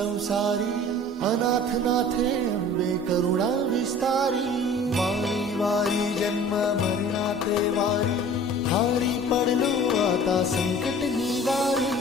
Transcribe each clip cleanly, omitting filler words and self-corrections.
संसारी अनाथ नाथे अंबे करुणा विस्तारी वारी वारी जन्म मरणाते वारी हारी पडलो आता संकट निवारी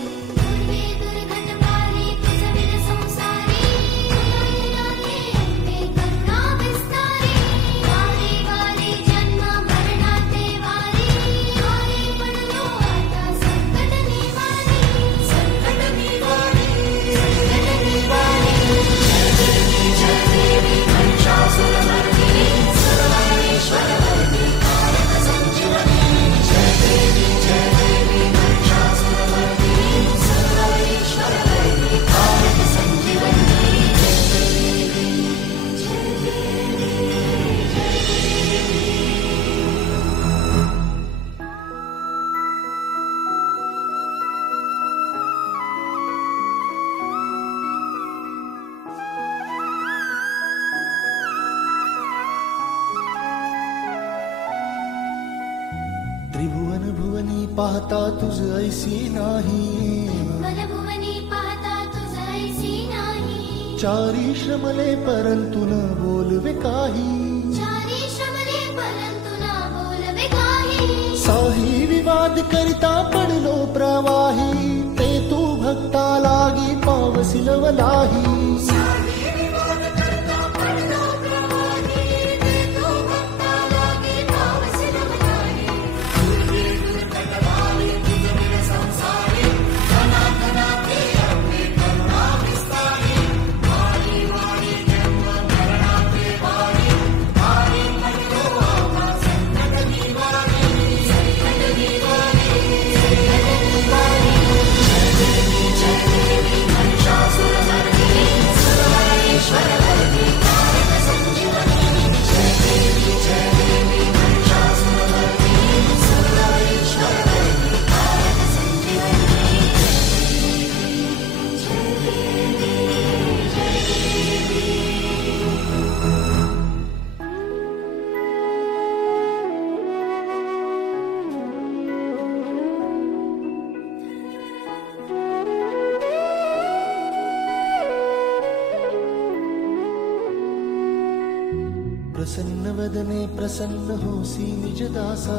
त्रिभुवन भुवनी पाहता तुझ ऐसी नाही चारी श्रमले परंतु न बोलवे काही साही विवाद करिता पडलो प्रवाही ते तू भक्ता लागी पावसिलवलाही प्रसन्न वदने प्रसन्न होसी निज दासा